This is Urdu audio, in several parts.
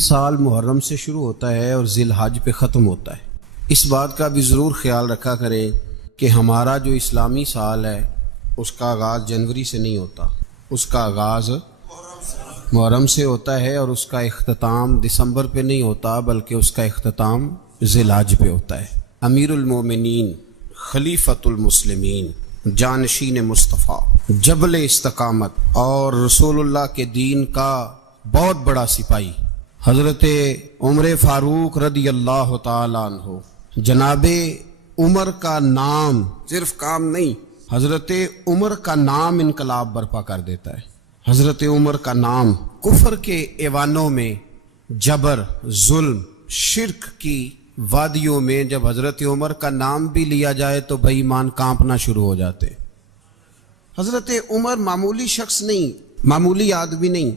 سال محرم سے شروع ہوتا ہے اور ذی الحج پہ ختم ہوتا ہے۔ اس بات کا بھی ضرور خیال رکھا کریں کہ ہمارا جو اسلامی سال ہے اس کا آغاز جنوری سے نہیں ہوتا، اس کا آغاز محرم سے ہوتا ہے اور اس کا اختتام دسمبر پہ نہیں ہوتا بلکہ اس کا اختتام ذی الحج پہ ہوتا ہے۔ امیر المومنین، خلیفۃ المسلمین، جانشین مصطفیٰ، جبل استقامت اور رسول اللہ کے دین کا بہت بڑا سپاہی حضرت عمر فاروق رضی اللہ تعالی عنہ، جناب عمر کا نام صرف کام نہیں، حضرت عمر کا نام انقلاب برپا کر دیتا ہے۔ حضرت عمر کا نام کفر کے ایوانوں میں، جبر، ظلم، شرک کی وادیوں میں جب حضرت عمر کا نام بھی لیا جائے تو بے ایمان کانپنا شروع ہو جاتے۔ حضرت عمر معمولی شخص نہیں، معمولی آدمی نہیں۔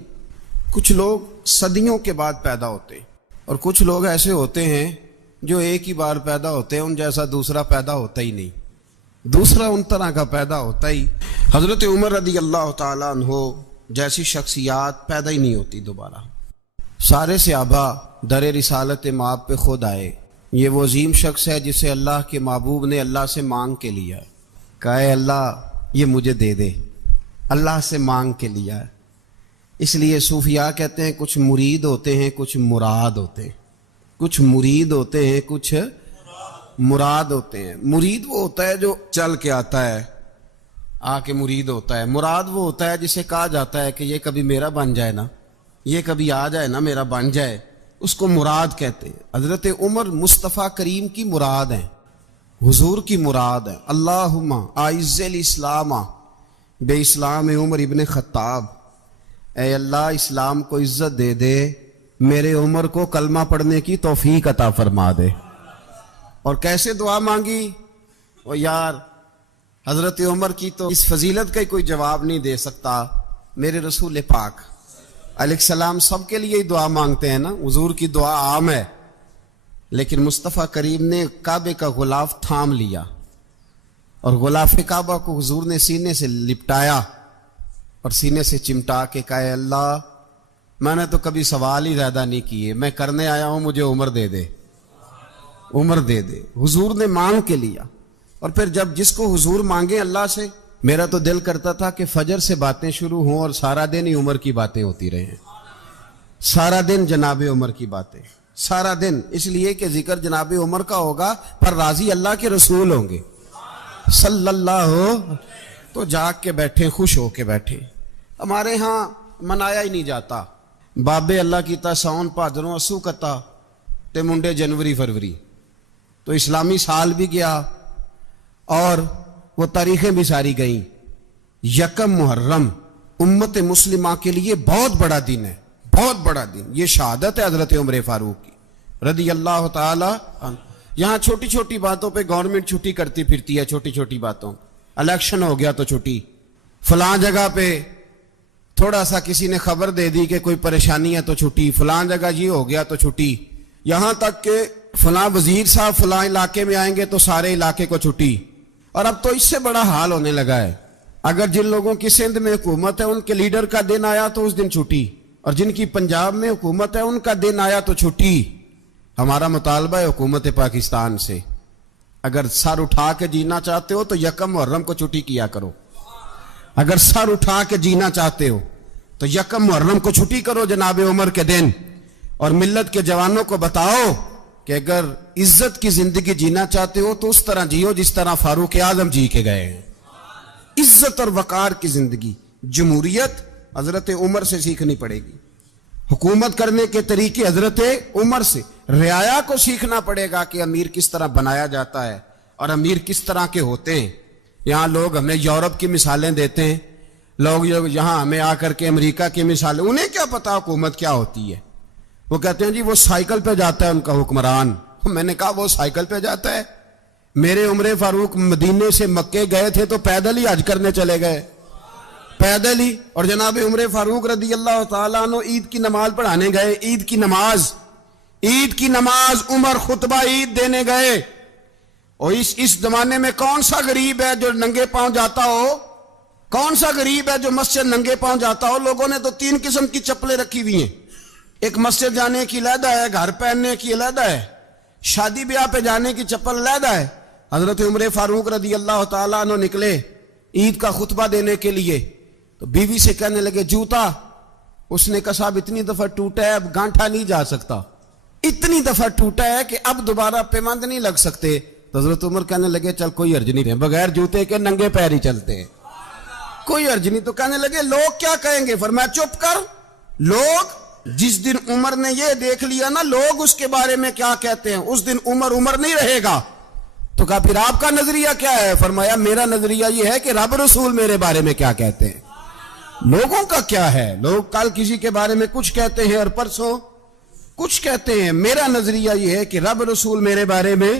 کچھ لوگ صدیوں کے بعد پیدا ہوتے ہیں اور کچھ لوگ ایسے ہوتے ہیں جو ایک ہی بار پیدا ہوتے ہیں، ان جیسا دوسرا پیدا ہوتا ہی نہیں، دوسرا ان طرح کا پیدا ہوتا ہی۔ حضرت عمر رضی اللہ تعالیٰ عنہ جیسی شخصیات پیدا ہی نہیں ہوتی دوبارہ۔ سارے صحابہ در رسالت مآب پہ خود آئے۔ یہ وہ عظیم شخص ہے جسے اللہ کے محبوب نے اللہ سے مانگ کے لیا، کہا اے اللہ یہ مجھے دے دے، اللہ سے مانگ کے لیا ہے۔ اس لیے صوفیاء کہتے ہیں کچھ مرید ہوتے ہیں، کچھ مراد ہوتے ہیں، کچھ مرید ہوتے ہیں، کچھ مراد ہوتے ہیں۔ مرید وہ ہوتا ہے جو چل کے آتا ہے، آ کے مرید ہوتا ہے۔ مراد وہ ہوتا ہے جسے کہا جاتا ہے کہ یہ کبھی میرا بن جائے نا، یہ کبھی آ جائے نا، میرا بن جائے، اس کو مراد کہتے ہیں۔ حضرت عمر مصطفیٰ کریم کی مراد ہیں، حضور کی مراد ہے۔ اللہم اعز الاسلام بے اسلام عمر ابن خطاب، اے اللہ اسلام کو عزت دے دے، میرے عمر کو کلمہ پڑھنے کی توفیق عطا فرما دے۔ اور کیسے دعا مانگی؟ او یار حضرت عمر کی تو اس فضیلت کا کوئی جواب نہیں دے سکتا، میرے رسول پاک علیہ السلام سب کے لیے ہی دعا مانگتے ہیں نا، حضور کی دعا عام ہے، لیکن مصطفیٰ کریم نے کعبے کا غلاف تھام لیا اور غلاف کعبہ کو حضور نے سینے سے لپٹایا اور سینے سے چمٹا کے کہا اے اللہ میں نے تو کبھی سوال ہی زیادہ نہیں کیے، میں کرنے آیا ہوں، مجھے عمر دے دے، عمر دے دے۔ حضور نے مانگ کے لیا۔ اور پھر جب جس کو حضور مانگے اللہ سے، میرا تو دل کرتا تھا کہ فجر سے باتیں شروع ہوں اور سارا دن ہی عمر کی باتیں ہوتی رہیں، سارا دن جناب عمر کی باتیں، سارا دن، اس لیے کہ ذکر جناب عمر کا ہوگا پر راضی اللہ کے رسول ہوں گے صلی اللہ، تو جاگ کے بیٹھے، خوش ہو کے بیٹھے۔ ہمارے ہاں منایا ہی نہیں جاتا، بابے اللہ کیتا ساؤن بھادروں اسو کتا تے منڈے جنوری فروری، تو اسلامی سال بھی گیا اور وہ تاریخیں بھی ساری گئیں۔ یکم محرم امت مسلمہ کے لیے بہت بڑا دن ہے، بہت بڑا دن۔ یہ شہادت ہے حضرت عمر فاروق کی رضی اللہ تعالی عنہ۔ یہاں چھوٹی چھوٹی باتوں پہ گورنمنٹ چھٹی کرتی پھرتی ہے، چھوٹی چھوٹی باتوں، الیکشن ہو گیا تو چھٹی، فلاں جگہ پہ تھوڑا سا کسی نے خبر دے دی کہ کوئی پریشانی ہے تو چھٹی، فلاں جگہ یہ ہو گیا تو چھٹی، یہاں تک کہ فلاں وزیر صاحب فلاں علاقے میں آئیں گے تو سارے علاقے کو چھٹی۔ اور اب تو اس سے بڑا حال ہونے لگا ہے، اگر جن لوگوں کی سندھ میں حکومت ہے ان کے لیڈر کا دن آیا تو اس دن چھٹی، اور جن کی پنجاب میں حکومت ہے ان کا دن آیا تو چھٹی۔ ہمارا مطالبہ ہے حکومت پاکستان سے، اگر سر اٹھا کے جینا چاہتے ہو تو یکم محرم کو چھٹی کیا کرو، اگر سر اٹھا کے جینا چاہتے ہو تو یکم محرم کو چھٹی کرو جناب عمر کے دن، اور ملت کے جوانوں کو بتاؤ کہ اگر عزت کی زندگی جینا چاہتے ہو تو اس طرح جیو جس طرح فاروق اعظم جی کے گئے ہیں، عزت اور وقار کی زندگی۔ جمہوریت حضرت عمر سے سیکھنی پڑے گی، حکومت کرنے کے طریقے حضرت عمر سے، رعایا کو سیکھنا پڑے گا کہ امیر کس طرح بنایا جاتا ہے اور امیر کس طرح کے ہوتے ہیں۔ یہاں لوگ ہمیں یورپ کی مثالیں دیتے ہیں، لوگ یہاں ہمیں آ کر کے امریکہ کی مثالیں، انہیں کیا پتا حکومت کیا ہوتی ہے؟ وہ کہتے ہیں جی وہ سائیکل پہ جاتا ہے ان کا حکمران۔ میں نے کہا وہ سائیکل پہ جاتا ہے؟ میرے عمر فاروق مدینے سے مکے گئے تھے تو پیدل ہی حج کرنے چلے گئے، پیدل ہی۔ اور جناب عمر فاروق رضی اللہ تعالیٰ عنہ عید کی نماز پڑھانے گئے، عید کی نماز عمر خطبہ عید دینے گئے۔ اور اس زمانے میں کون سا غریب ہے جو ننگے پاؤں جاتا ہو؟ کون سا غریب ہے جو مسجد ننگے پاؤں جاتا ہو؟ لوگوں نے تو 3 قسم کی چپلیں رکھی ہوئی ہیں، ایک مسجد جانے کی علیحدہ ہے، گھر پہننے کی علیحدہ ہے، شادی بیاہ پہ جانے کی چپل علیحدہ ہے۔ حضرت عمر فاروق رضی اللہ تعالیٰ عنہ نکلے عید کا خطبہ دینے کے لیے، تو بیوی سے کہنے لگے جوتا، اس نے کہا صاحب اتنی دفعہ ٹوٹا ہے اب گانٹھا نہیں جا سکتا، اتنی دفعہ ٹوٹا ہے کہ اب دوبارہ پیمند نہیں لگ سکتے۔ تو حضرت عمر کہنے لگے چل کوئی حرج نہیں ہے، بغیر جوتے کے ننگے پیر ہی چلتے ہیں، کوئی حرج نہیں۔ تو کہنے لگے لوگ کیا کہیں گے؟ فرمایا چپ کر، لوگ جس دن عمر نے یہ دیکھ لیا نا لوگ اس کے بارے میں کیا کہتے ہیں، اس دن عمر نہیں رہے گا۔ تو کہا پھر آپ کا نظریہ کیا ہے؟ فرمایا میرا نظریہ یہ ہے کہ رب رسول میرے بارے میں کیا کہتے ہیں، لوگوں کا کیا ہے؟ لوگ کل کسی کے بارے میں کچھ کہتے ہیں اور پرسوں کچھ کہتے ہیں، میرا نظریہ یہ ہے کہ رب رسول میرے بارے میں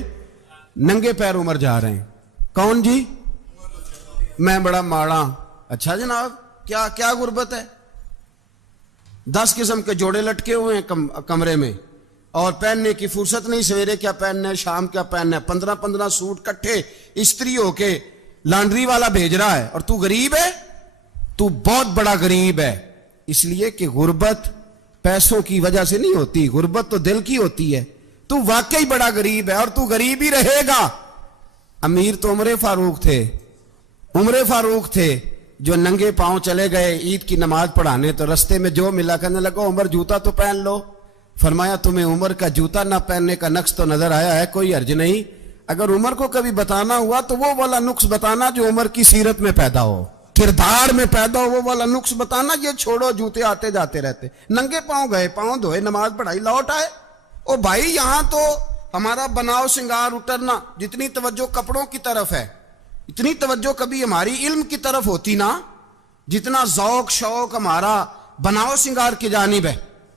ننگے پیر عمر جا رہے ہیں۔ کون جی؟ میں بڑا ماڑا۔ اچھا جناب، کیا غربت ہے؟ 10 قسم کے جوڑے لٹکے ہوئے ہیں کمرے میں، اور پہننے کی فرصت نہیں، سویرے کیا پہننا ہے، شام کیا پہننا ہے، 15 سوٹ کٹھے استری ہو کے لانڈری والا بھیج رہا ہے، اور تو غریب ہے، تو بہت بڑا غریب ہے۔ اس لیے کہ غربت پیسوں کی وجہ سے نہیں ہوتی، غربت تو دل کی ہوتی ہے۔ تو واقعی بڑا غریب ہے اور تو غریب ہی رہے گا۔ امیر تو عمر فاروق تھے جو ننگے پاؤں چلے گئے عید کی نماز پڑھانے، تو رستے میں جو ملا کہنے لگا عمر جوتا تو پہن لو۔ فرمایا تمہیں عمر کا جوتا نہ پہننے کا نقص تو نظر آیا ہے، کوئی حرج نہیں، اگر عمر کو کبھی بتانا ہوا تو وہ والا نقص بتانا جو عمر کی سیرت میں پیدا ہو، کردار میں پیدا ہو، وہ والا نقص بتانا، یہ چھوڑو جوتے آتے جاتے رہتے۔ ننگے پاؤں گئے، پاؤں دھوئے، نماز پڑھائی، لوٹ آئے۔ او بھائی یہاں تو ہمارا بناؤ سنگار اترنا، جتنی توجہ کپڑوں کی طرف ہے اتنی توجہ کبھی ہماری علم کی طرف ہوتی نا، جتنا ذوق شوق ہمارا بناؤ سنگار کی جانب ہے،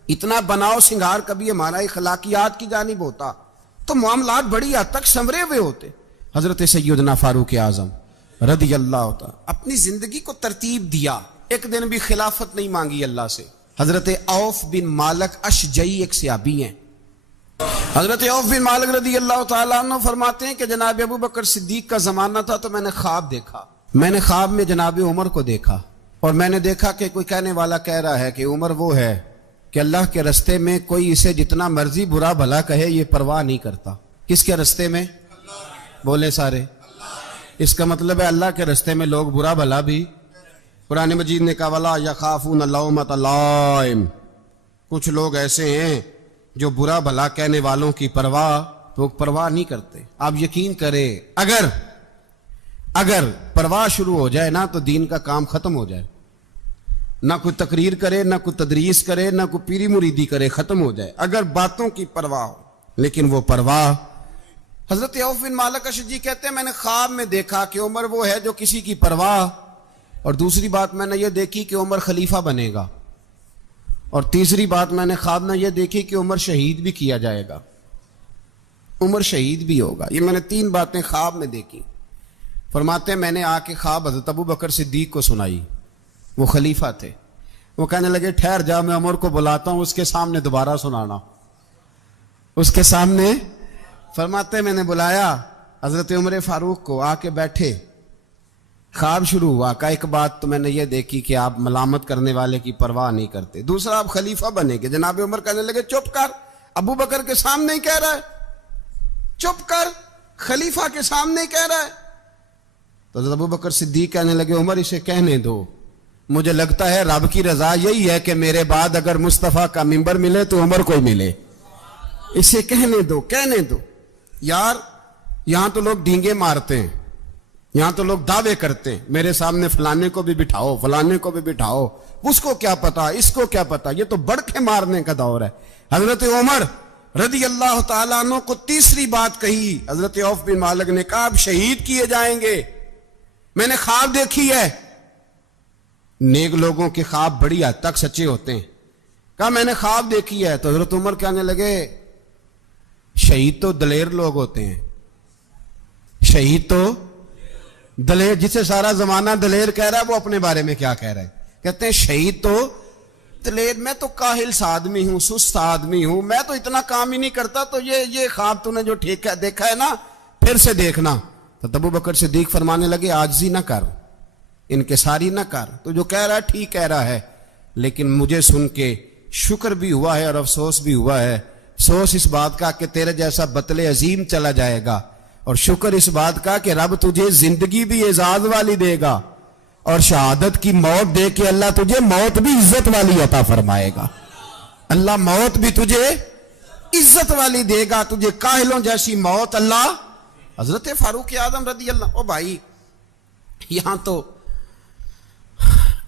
اتنا بناؤ سنگار کبھی ہمارا اخلاقیات کی جانب ہوتا تو معاملات بڑی حد تک سنورے ہوئے ہوتے۔ حضرت سیدنا فاروق اعظم رضی اللہ تعالی اپنی زندگی کو ترتیب دیا، ایک دن بھی خلافت نہیں مانگی اللہ سے۔ حضرت عوف بن مالک اشجعی ایک صحابی ہیں، حضرت عوف بن مالک رضی اللہ تعالیٰ عنہ فرماتے ہیں کہ جناب ابو بکر صدیق کا زمانہ تھا تو میں نے خواب دیکھا، میں نے خواب میں جناب عمر کو دیکھا، اور میں نے دیکھا کہ کوئی کہنے والا کہہ رہا ہے کہ عمر وہ ہے کہ اللہ کے رستے میں کوئی اسے جتنا مرضی برا بھلا کہے یہ پرواہ نہیں کرتا۔ کس کے رستے میں؟ بولے سارے۔ اس کا مطلب ہے اللہ کے رستے میں لوگ برا بھلا بھی، قرآن مجید نے کہا وَلَا يَخَافُونَ لَوْمَةَ لَائِمٍ، کچھ لوگ ایسے ہیں جو برا بھلا کہنے والوں کی پرواہ نہیں کرتے۔ آپ یقین کریں اگر پرواہ شروع ہو جائے نا تو دین کا کام ختم ہو جائے، نہ کوئی تقریر کرے، نہ کوئی تدریس کرے، نہ کوئی پیری مریدی کرے، ختم ہو جائے اگر باتوں کی پرواہ ہو۔ لیکن وہ پرواہ، حضرت عوف بن مالک اشجعی کہتے ہیں میں نے خواب میں دیکھا کہ عمر وہ ہے جو کسی کی پرواہ، اور دوسری بات میں نے یہ دیکھی کہ عمر خلیفہ بنے گا، اور تیسری بات میں نے خواب میں یہ دیکھی کہ عمر شہید بھی کیا جائے گا، عمر شہید بھی ہوگا۔ یہ میں نے 3 باتیں خواب میں دیکھی۔ فرماتے ہیں میں نے آ کے خواب حضرت ابو بکر صدیق کو سنائی، وہ خلیفہ تھے، وہ کہنے لگے ٹھہر جا میں عمر کو بلاتا ہوں، اس کے سامنے دوبارہ سنانا، اس کے سامنے۔ فرماتے ہیں میں نے بلایا حضرت عمر فاروق کو، آ کے بیٹھے، خواب شروع ہوا۔ کا ایک بات تو میں نے یہ دیکھی کہ آپ ملامت کرنے والے کی پرواہ نہیں کرتے، دوسرا آپ خلیفہ بنے گے۔ جناب عمر کہنے لگے چپ کر، ابو بکر کے سامنے ہی کہہ رہا ہے، چپ کر، خلیفہ کے سامنے ہی کہہ رہا ہے۔ تو حضرت ابو بکر صدیق کہنے لگے عمر اسے کہنے دو، مجھے لگتا ہے رب کی رضا یہی ہے کہ میرے بعد اگر مصطفیٰ کا منبر ملے تو عمر کو ملے، اسے کہنے دو۔ یار یہاں تو لوگ ڈینگے مارتے ہیں، یہاں تو لوگ دعوے کرتے ہیں میرے سامنے فلانے کو بھی بٹھاؤ، فلانے کو بھی بٹھاؤ، اس کو کیا پتا، اس کو کیا پتا، یہ تو بڑکے مارنے کا دور ہے۔ حضرت عمر رضی اللہ تعالیٰ عنہ کو تیسری بات کہی، حضرت عوف بن مالک نے کہا آپ شہید کیے جائیں گے، میں نے خواب دیکھی ہے۔ نیک لوگوں کے خواب بڑی حد تک سچے ہوتے ہیں، کہا میں نے خواب دیکھی ہے۔ تو حضرت عمر کہنے لگے شہید تو دلیر لوگ ہوتے ہیں، شہید تو دلیر، جسے سارا زمانہ دلیر کہہ رہا ہے وہ اپنے بارے میں کیا کہہ رہا ہے؟ کہتے ہیں شہید تو دلیر، میں تو کاہل سا آدمی ہوں، سست آدمی ہوں، میں تو اتنا کام ہی نہیں کرتا، تو یہ خواب تو نے جو دیکھا ہے نا پھر سے دیکھنا۔ تو ابو بکر صدیق فرمانے لگے عاجزی نہ کر، انکساری نہ کر، تو جو کہہ رہا ہے ٹھیک کہہ رہا ہے، لیکن مجھے سن کے شکر بھی ہوا ہے اور افسوس بھی ہوا ہے. افسوس اس بات کا کہ تیرے جیسا بطل عظیم چلا جائے گا, اور شکر اس بات کا کہ رب تجھے زندگی بھی اعزاز والی دے گا, اور شہادت کی موت دے کے اللہ تجھے موت بھی عزت والی عطا فرمائے گا. اللہ موت بھی تجھے عزت والی دے گا, تجھے کاہلوں جیسی موت اللہ. حضرت فاروق اعظم رضی اللہ. او بھائی, یہاں تو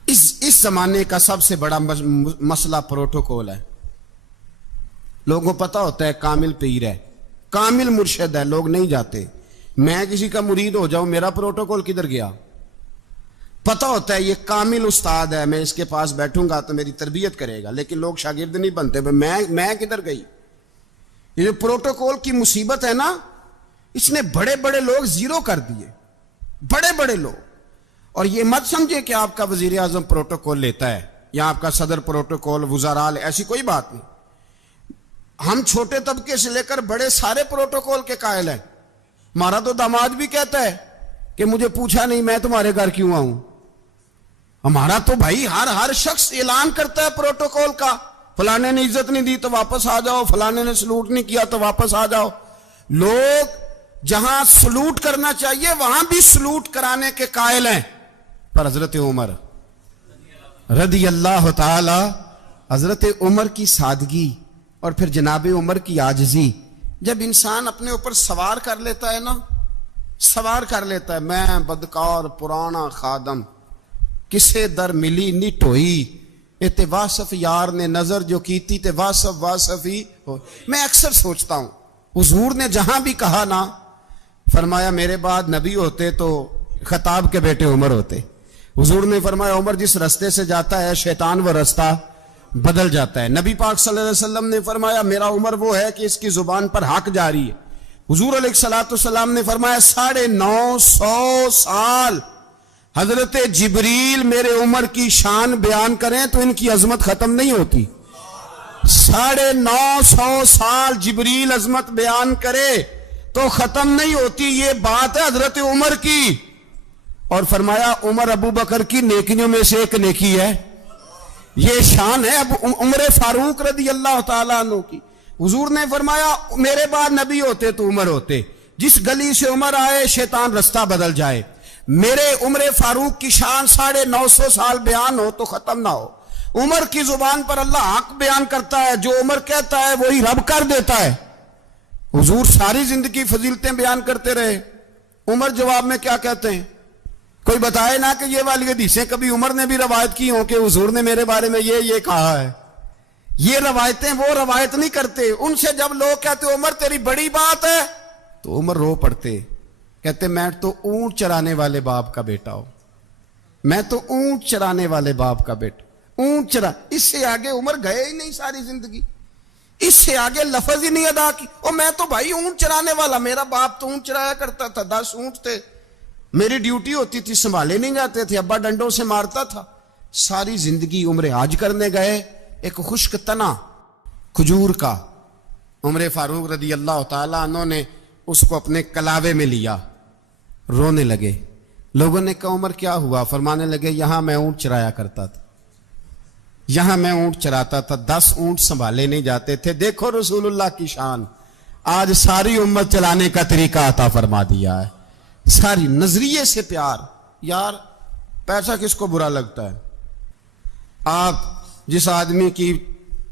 اس زمانے کا سب سے بڑا مسئلہ پروٹوکول ہے. لوگوں کو پتا ہوتا ہے کامل پیر ہے, کامل مرشد ہے, لوگ نہیں جاتے. میں کسی کا مرید ہو جاؤں, میرا پروٹوکول کدھر گیا؟ پتا ہوتا ہے یہ کامل استاد ہے, میں اس کے پاس بیٹھوں گا تو میری تربیت کرے گا, لیکن لوگ شاگرد نہیں بنتے. میں کدھر گئی؟ یہ جو پروٹوکول کی مصیبت ہے نا, اس نے بڑے بڑے لوگ زیرو کر دیے, بڑے بڑے لوگ. اور یہ مت سمجھے کہ آپ کا وزیر اعظم پروٹوکول لیتا ہے یا آپ کا صدر پروٹوکول, وزراء, ایسی کوئی بات نہیں. ہم چھوٹے طبقے سے لے کر بڑے سارے پروٹوکول کے قائل ہیں. ہمارا تو داماد بھی کہتا ہے کہ مجھے پوچھا نہیں, میں تمہارے گھر کیوں آؤں. ہمارا تو بھائی ہر شخص اعلان کرتا ہے پروٹوکول کا, فلانے نے عزت نہیں دی تو واپس آ جاؤ, فلانے نے سلوٹ نہیں کیا تو واپس آ جاؤ. لوگ جہاں سلوٹ کرنا چاہیے وہاں بھی سلوٹ کرانے کے قائل ہیں. پر حضرت عمر رضی اللہ تعالی, حضرت عمر کی سادگی اور پھر جناب عمر کی عاجزی, جب انسان اپنے اوپر سوار کر لیتا ہے نا, سوار کر لیتا ہے, میں بدکار پرانا خادم, کسے در ملی نٹ ہوئی, تے واصف یار نے نظر جو کیتی تے واصف ہی ہو. میں اکثر سوچتا ہوں, حضور نے جہاں بھی کہا نا, فرمایا میرے بعد نبی ہوتے تو خطاب کے بیٹے عمر ہوتے. حضور نے فرمایا عمر جس رستے سے جاتا ہے شیطان وہ رستہ بدل جاتا ہے. نبی پاک صلی اللہ علیہ وسلم نے فرمایا میرا عمر وہ ہے کہ اس کی زبان پر حق جاری ہے. حضور علیہ الصلوۃ والسلام نے فرمایا 950 سال حضرت جبریل میرے عمر کی شان بیان کریں تو ان کی عظمت ختم نہیں ہوتی. 950 سال جبریل عظمت بیان کرے تو ختم نہیں ہوتی. یہ بات ہے حضرت عمر کی. اور فرمایا عمر ابو بکر کی نیکیوں میں سے ایک نیکی ہے. یہ شان ہے اب عمر فاروق رضی اللہ تعالیٰ عنہ کی. حضور نے فرمایا میرے بعد نبی ہوتے تو عمر ہوتے, جس گلی سے عمر آئے شیطان رستہ بدل جائے. میرے عمر فاروق کی شان 950 سال بیان ہو تو ختم نہ ہو. عمر کی زبان پر اللہ حق بیان کرتا ہے, جو عمر کہتا ہے وہی رب کر دیتا ہے. حضور ساری زندگی فضیلتیں بیان کرتے رہے, عمر جواب میں کیا کہتے ہیں؟ کوئی بتائے نا کہ یہ والی حدیثیں کبھی عمر نے بھی روایت کی ہوں کہ حضور نے میرے بارے میں یہ کہا ہے. یہ روایتیں وہ روایت نہیں کرتے. ان سے جب لوگ کہتے عمر تیری بڑی بات ہے تو عمر رو پڑتے, کہتے میں تو اونٹ چرانے والے باپ کا بیٹا ہوں, میں تو اونٹ چرانے والے باپ کا بیٹا, اونٹ چرا. اس سے آگے عمر گئے ہی نہیں ساری زندگی, اس سے آگے لفظ ہی نہیں ادا کی. اور میں تو بھائی اونٹ چرانے والا, میرا باپ تو اونٹ چرایا کرتا تھا, 10 اونٹ تھے, میری ڈیوٹی ہوتی تھی, سنبھالے نہیں جاتے تھے, ابا ڈنڈوں سے مارتا تھا. ساری زندگی عمر حج کرنے گئے, ایک خشک تنا کھجور کا عمر فاروق رضی اللہ تعالیٰ عنہ نے اس کو اپنے کلاوے میں لیا, رونے لگے. لوگوں نے کہا عمر کیا ہوا؟ فرمانے لگے یہاں میں اونٹ چرایا کرتا تھا, یہاں میں اونٹ چراتا تھا, 10 اونٹ سنبھالے نہیں جاتے تھے. دیکھو رسول اللہ کی شان, آج ساری امت چلانے کا طریقہ عطا فرما دیا ہے. ساری نظریے سے پیار. یار پیسہ کس کو برا لگتا ہے؟ آپ جس آدمی کی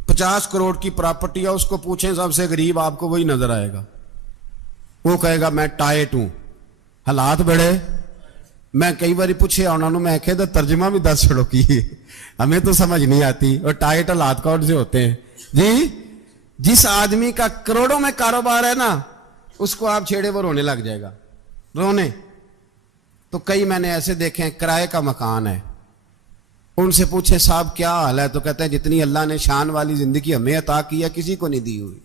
50 کروڑ کی پراپرٹی ہے اس کو پوچھیں سب سے غریب, آپ کو وہی نظر آئے گا. وہ کہے گا میں ٹائٹ ہوں, حالات بڑے. میں کئی باری پوچھے انہوں نے, میں کہتا ترجمہ بھی 10 چھڑوں کی, ہمیں تو سمجھ نہیں آتی. اور ٹائٹ حالات کون سے ہوتے ہیں جی؟ جس آدمی کا کروڑوں میں کاروبار ہے نا, اس کو آپ چھیڑے وہ رونے لگ جائے گا, رونے. تو کئی میں نے ایسے دیکھے ہیں کرائے کا مکان ہے, ان سے پوچھے صاحب کیا حال ہے, تو کہتے ہیں جتنی اللہ نے شان والی زندگی ہمیں عطا کی ہے کسی کو نہیں دی ہوئی.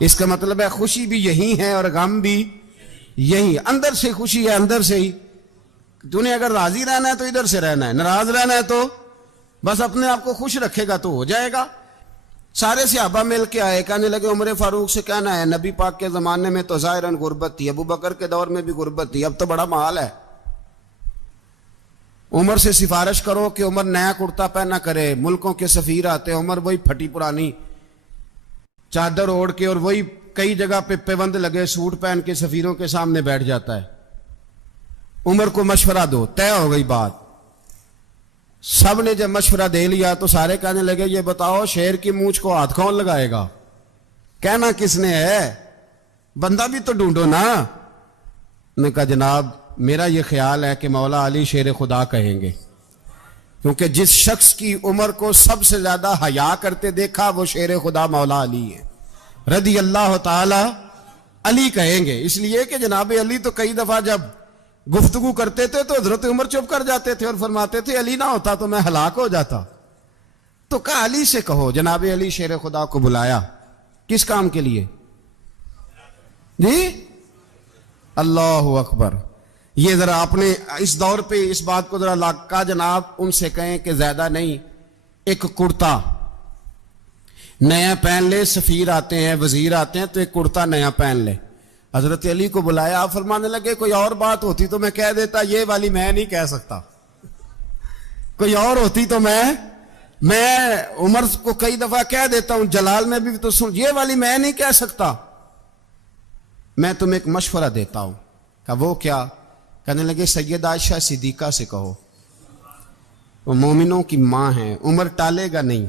اس کا مطلب ہے خوشی بھی یہی ہے اور غم بھی یہی. اندر سے خوشی ہے, اندر سے ہی. تو نے اگر راضی رہنا ہے تو ادھر سے رہنا ہے, ناراض رہنا ہے تو بس اپنے آپ کو خوش رکھے گا تو ہو جائے گا. سارے صحابہ مل کے آئے, کہنے لگے عمر فاروق سے کہنا ہے نبی پاک کے زمانے میں تو ظاہراً غربت تھی, ابو بکر کے دور میں بھی غربت تھی, اب تو بڑا مال ہے. عمر سے سفارش کرو کہ عمر نیا کرتا پہنا کرے. ملکوں کے سفیر آتے ہیں, عمر وہی پھٹی پرانی چادر اوڑھ کے اور وہی کئی جگہ پہ پیوند لگے سوٹ پہن کے سفیروں کے سامنے بیٹھ جاتا ہے. عمر کو مشورہ دو. طے ہو گئی بات. سب نے جب مشورہ دے لیا تو سارے کہنے لگے یہ بتاؤ شیر کی مونچھ کو ہاتھ کون لگائے گا؟ کہنا کس نے ہے؟ بندہ بھی تو ڈھونڈو نا. نے کہا جناب میرا یہ خیال ہے کہ مولا علی شیر خدا کہیں گے, کیونکہ جس شخص کی عمر کو سب سے زیادہ حیا کرتے دیکھا وہ شیر خدا مولا علی ہے رضی اللہ تعالی. علی کہیں گے اس لیے کہ جناب علی تو کئی دفعہ جب گفتگو کرتے تھے تو حضرت عمر چپ کر جاتے تھے اور فرماتے تھے علی نہ ہوتا تو میں ہلاک ہو جاتا. تو کہا علی سے کہو. جناب علی شیر خدا کو بلایا. کس کام کے لیے جی؟ اللہ اکبر. یہ ذرا آپ نے اس دور پہ اس بات کو ذرا لاکا جناب ان سے کہیں کہ زیادہ نہیں, ایک کرتا نیا پہن لے. سفیر آتے ہیں, وزیر آتے ہیں تو ایک کرتا نیا پہن لے. حضرت علی کو بلایا. آپ فرمانے لگے کوئی اور بات ہوتی تو میں کہہ دیتا, یہ والی میں نہیں کہہ سکتا. کوئی اور ہوتی تو میں عمر کو کئی دفعہ کہہ دیتا ہوں, جلال میں بھی تو سن, یہ والی میں نہیں کہہ سکتا. میں تمہیں ایک مشورہ دیتا ہوں. کہا وہ کیا؟ کہنے لگے سید عائشہ صدیقہ سے کہو, وہ مومنوں کی ماں ہیں, عمر ٹالے گا نہیں.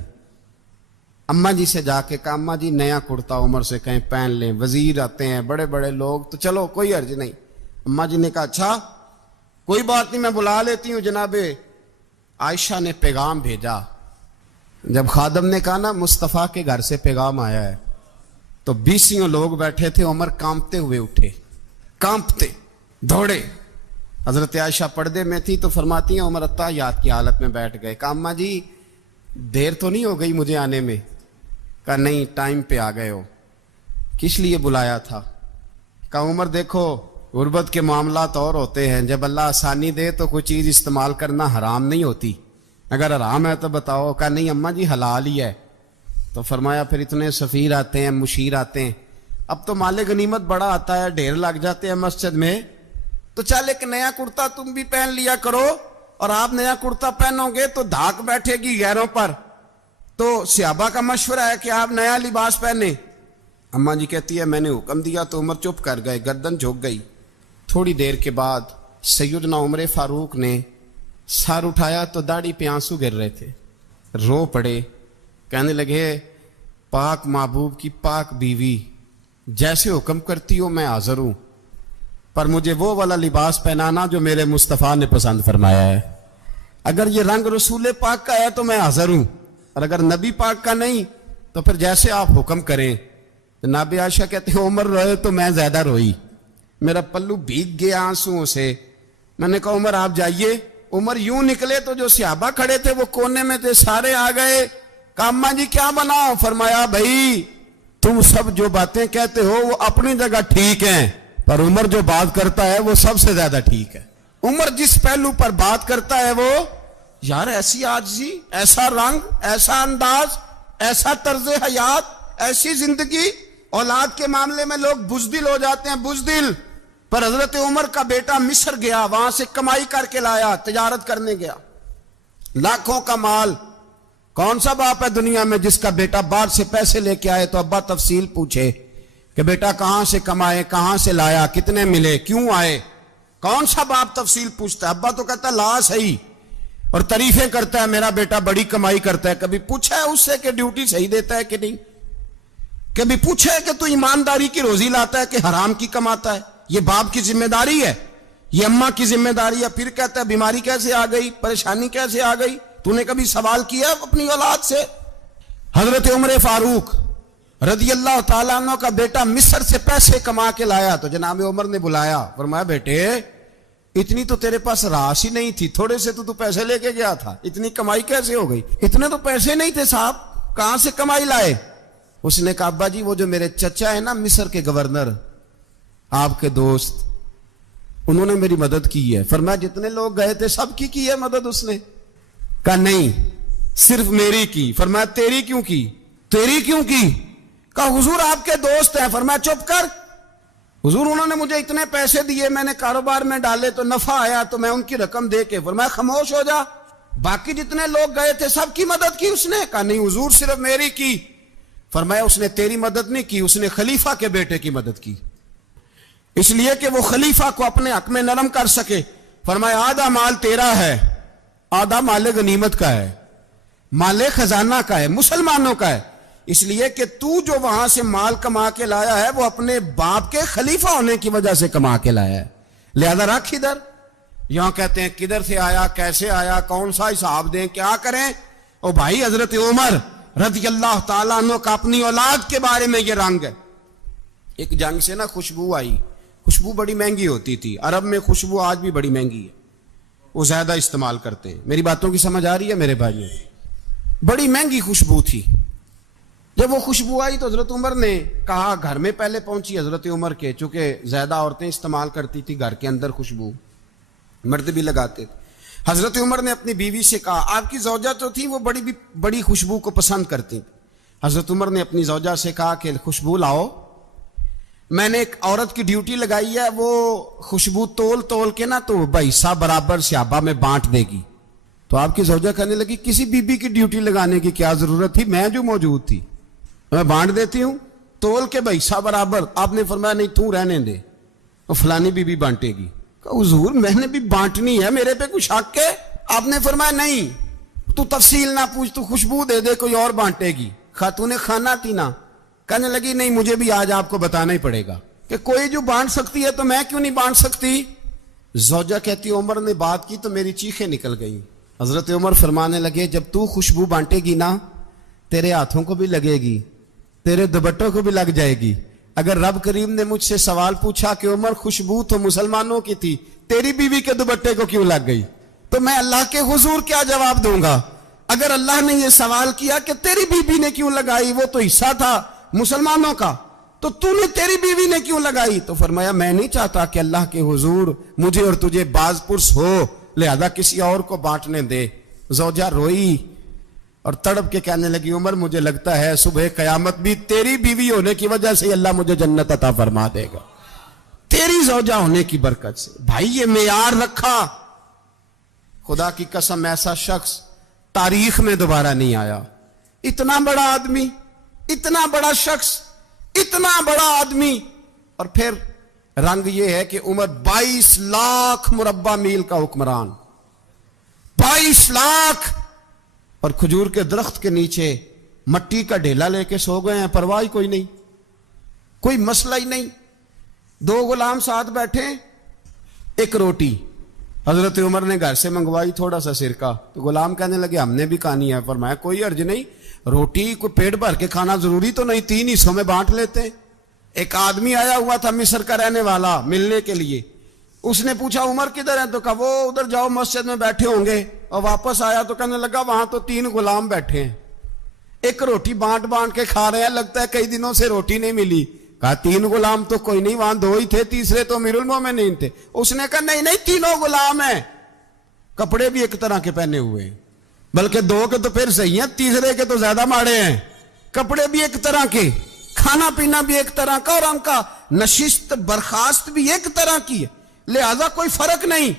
اماں جی سے جا کے کہا اماں جی نیا کرتا عمر سے کہیں پہن لیں. وزیر آتے ہیں, بڑے بڑے لوگ, تو چلو کوئی عرض نہیں. اماں جی نے کہا اچھا کوئی بات نہیں میں بلا لیتی ہوں. جناب عائشہ نے پیغام بھیجا. جب خادم نے کہا نا مصطفیٰ کے گھر سے پیغام آیا ہے, تو 20 لوگ بیٹھے تھے. عمر کانپتے ہوئے اٹھے, کانپتے دوڑے. حضرت عائشہ پردے میں تھی تو فرماتی ہیں عمر اتحیات کی حالت میں بیٹھ گئے. کہا اماں جی دیر تو نہیں ہو گئی مجھے آنے میں؟ کہا نہیں ٹائم پہ آ گئے ہو. کس لیے بلایا تھا؟ کہا عمر دیکھو غربت کے معاملات اور ہوتے ہیں, جب اللہ آسانی دے تو کوئی چیز استعمال کرنا حرام نہیں ہوتی, اگر حرام ہے تو بتاؤ. کہا نہیں اماں جی حلال ہی ہے. تو فرمایا پھر اتنے سفیر آتے ہیں, مشیر آتے ہیں, اب تو مال غنیمت بڑا آتا ہے, ڈھیر لگ جاتے ہیں مسجد میں, تو چل ایک نیا کرتا تم بھی پہن لیا کرو. اور آپ نیا کرتا پہنو گے تو دھاک بیٹھے گی غیروں پر. تو صحابہ کا مشورہ ہے کہ آپ نیا لباس پہنے. اماں جی کہتی ہے میں نے حکم دیا تو عمر چپ کر گئے, گردن جھک گئی. تھوڑی دیر کے بعد سیدنا عمر فاروق نے سر اٹھایا تو داڑھی پہ آنسو گر رہے تھے, رو پڑے. کہنے لگے پاک محبوب کی پاک بیوی, جیسے حکم کرتی ہو میں حاضر ہوں, پر مجھے وہ والا لباس پہنانا جو میرے مصطفیٰ نے پسند فرمایا ہے. اگر یہ رنگ رسول پاک کا ہے تو میں حاضر ہوں, اور اگر نبی پاک کا نہیں تو پھر جیسے آپ حکم کریں. جناب عائشہ کہتے ہیں عمر روئے تو میں زیادہ روئی, میرا پلو بھیگ گیا آنسوؤں سے. میں نے کہا عمر آپ جائیے. عمر یوں نکلے تو جو صحابہ کھڑے تھے وہ کونے میں تھے, سارے آ گئے. کہا اماں جی کیا بناؤ؟ فرمایا بھائی تم سب جو باتیں کہتے ہو وہ اپنی جگہ ٹھیک ہیں, پر عمر جو بات کرتا ہے وہ سب سے زیادہ ٹھیک ہے. عمر جس پہلو پر بات کرتا ہے وہ یار ایسی عاجزی, ایسا رنگ, ایسا انداز, ایسا طرز حیات, ایسی زندگی. اولاد کے معاملے میں لوگ بزدل ہو جاتے ہیں, بزدل. پر حضرت عمر کا بیٹا مصر گیا, وہاں سے کمائی کر کے لایا, تجارت کرنے گیا, لاکھوں کا مال. کون سا باپ ہے دنیا میں جس کا بیٹا باہر سے پیسے لے کے آئے تو ابا تفصیل پوچھے کہ بیٹا کہاں سے کمائے, کہاں سے لایا, کتنے ملے, کیوں آئے؟ کون سا باپ تفصیل پوچھتا ہے؟ ابا تو کہتا ہے لا صحیح, اور تعریفیں کرتا ہے میرا بیٹا بڑی کمائی کرتا ہے. کبھی پوچھا ہے اس سے کہ ڈیوٹی صحیح دیتا ہے کہ نہیں؟ کبھی پوچھا ہے کہ تو ایمانداری کی روزی لاتا ہے کہ حرام کی کماتا ہے؟ یہ باپ کی ذمہ داری ہے, یہ اماں کی ذمہ داری ہے. پھر کہتا ہے بیماری کیسے آ گئی, پریشانی کیسے آ گئی؟ تو نے کبھی سوال کیا اپنی اولاد سے؟ حضرت عمر فاروق رضی اللہ تعالیٰ عنہ کا بیٹا مصر سے پیسے کما کے لایا تو جناب عمر نے بلایا, فرمایا بیٹے اتنی تو تیرے پاس راس ہی نہیں تھی, تھوڑے سے تو پیسے لے کے گیا تھا, اتنی کمائی کیسے ہو گئی؟ اتنے تو پیسے نہیں تھے صاحب, کہاں سے کمائی لائے؟ اس نے کہا ابا جی وہ جو میرے چچا ہے نا مصر کے گورنر, آپ کے دوست, انہوں نے میری مدد کی ہے. فرمایا جتنے لوگ گئے تھے سب کی ہے مدد اس نے؟ کہا نہیں صرف میری کی. فرمایا تیری کیوں کی؟ تیری کیوں کی؟ کہا حضور آپ کے دوست ہیں. فرمایا چپ کر, حضور انہوں نے مجھے اتنے پیسے دیے، میں نے کاروبار میں ڈالے تو نفع آیا تو میں ان کی رقم دے کے فرمایا خاموش ہو جا، باقی جتنے لوگ گئے تھے سب کی مدد کی اس نے؟ کہا نہیں حضور صرف میری کی۔ فرمایا اس نے تیری مدد نہیں کی، اس نے خلیفہ کے بیٹے کی مدد کی، اس لیے کہ وہ خلیفہ کو اپنے حق میں نرم کر سکے۔ فرمایا آدھا مال تیرا ہے، آدھا مال غنیمت کا ہے، مال خزانہ کا ہے، مسلمانوں کا ہے، اس لیے کہ تو جو وہاں سے مال کما کے لایا ہے وہ اپنے باپ کے خلیفہ ہونے کی وجہ سے کما کے لایا ہے، لہذا رکھ ادھر۔ یہاں کہتے ہیں کدھر سے آیا، کیسے آیا، کون سا حساب دیں، کیا کریں؟ او بھائی حضرت عمر رضی اللہ تعالیٰ عنہ کا اپنی اولاد کے بارے میں یہ رنگ ہے۔ ایک جنگ سے نا خوشبو آئی، خوشبو بڑی مہنگی ہوتی تھی، عرب میں خوشبو آج بھی بڑی مہنگی ہے، وہ زیادہ استعمال کرتے ہیں۔ میری باتوں کی سمجھ آ رہی ہے میرے بھائیوں؟ بڑی مہنگی خوشبو تھی۔ جب وہ خوشبو آئی تو حضرت عمر نے کہا، گھر میں پہلے پہنچی حضرت عمر کے، چونکہ زیادہ عورتیں استعمال کرتی تھی گھر کے اندر خوشبو، مرد بھی لگاتے تھے۔ حضرت عمر نے اپنی بیوی سے کہا، آپ کی زوجہ تو تھی وہ بڑی خوشبو کو پسند کرتی تھی۔ حضرت عمر نے اپنی زوجہ سے کہا کہ خوشبو لاؤ، میں نے ایک عورت کی ڈیوٹی لگائی ہے، وہ خوشبو تول کے نا تو بھائیسا برابر صحابہ میں بانٹ دے گی۔ تو آپ کی زوجہ کہنے لگی کسی بی بی کی ڈیوٹی لگانے کی کیا ضرورت تھی، میں جو موجود تھی میں بانٹ دیتی ہوں تول کے بھائیسا برابر۔ آپ نے فرمایا نہیں تو رہنے دے، وہ فلانی بی بی بانٹے گی۔ کہا حضور میں نے بھی بانٹنی ہے، میرے پہ کچھ شک ہے؟ آپ نے فرمایا نہیں، تو تفصیل نہ پوچھ، تو خوشبو دے دے، کوئی اور بانٹے گی۔ خاتون خانہ تھی نا، کہنے لگی نہیں مجھے بھی آج آپ کو بتانا ہی پڑے گا کہ کوئی جو بانٹ سکتی ہے تو میں کیوں نہیں بانٹ سکتی؟ زوجہ کہتی عمر نے بات کی تو میری چیخیں نکل گئیں۔ حضرت عمر فرمانے لگے جب تو خوشبو بانٹے گی نا تیرے ہاتھوں کو بھی لگے گی، تیرے دوپٹوں کو بھی لگ جائے گی۔ اگر رب کریم نے مجھ سے سوال پوچھا کہ عمر خوشبو تو مسلمانوں کی تھی، تیری بیوی کے دوپٹے کو کیوں لگ گئی، تو میں اللہ کے حضور کیا جواب دوں گا؟ اگر اللہ نے یہ سوال کیا کہ تیری بیوی نے کیوں لگائی، وہ تو حصہ تھا مسلمانوں کا، تو نے تیری بیوی نے کیوں لگائی؟ تو فرمایا میں نہیں چاہتا کہ اللہ کے حضور مجھے اور تجھے باز پرس ہو، لہذا کسی اور کو بانٹنے دے۔ زوجہ روئی اور تڑپ کے کہنے لگی عمر مجھے لگتا ہے صبح قیامت بھی تیری بیوی ہونے کی وجہ سے اللہ مجھے جنت عطا فرما دے گا، تیری زوجہ ہونے کی برکت سے۔ بھائی یہ معیار رکھا، خدا کی قسم ایسا شخص تاریخ میں دوبارہ نہیں آیا۔ اتنا بڑا آدمی، اتنا بڑا شخص، اتنا بڑا آدمی، اور پھر رنگ یہ ہے کہ عمر 22 لاکھ مربع میل کا حکمران، 22 لاکھ، اور کھجور کے درخت کے نیچے مٹی کا ڈھیلا لے کے سو گئے ہیں، پرواہ کوئی نہیں، کوئی مسئلہ ہی نہیں۔ 2 غلام ساتھ بیٹھے، ایک روٹی حضرت عمر نے گھر سے منگوائی، تھوڑا سا سرکہ، تو غلام کہنے لگے ہم نے بھی کھانی ہے۔ فرمایا کوئی حرج نہیں، روٹی کو پیٹ بھر کے کھانا ضروری تو نہیں، 3 حصوں میں بانٹ لیتے ہیں۔ ایک آدمی آیا ہوا تھا مصر کا رہنے والا ملنے کے لیے، اس نے پوچھا عمر کدھر ہیں، تو کہا وہ ادھر جاؤ مسجد میں بیٹھے ہوں گے، اور واپس آیا تو کہنے لگا وہاں تو 3 غلام بیٹھے ہیں، ایک روٹی بانٹ کے کھا رہے ہیں، لگتا ہے کئی دنوں سے روٹی نہیں ملی۔ کہا 3 غلام تو کوئی نہیں، وہاں 2 ہی تھے، تیسرے تو امیر المومنین تھے۔ اس نے کہا نہیں 3 غلام ہیں، کپڑے بھی ایک طرح کے پہنے ہوئے ہیں، بلکہ 2 کے تو پھر صحیح ہیں، تیسرے کے تو زیادہ ماڑے ہیں، کپڑے بھی ایک طرح کے، کھانا پینا بھی ایک طرح کا، اور ان کا نشست برخاست بھی ایک طرح کی ہے، لہذا کوئی فرق نہیں۔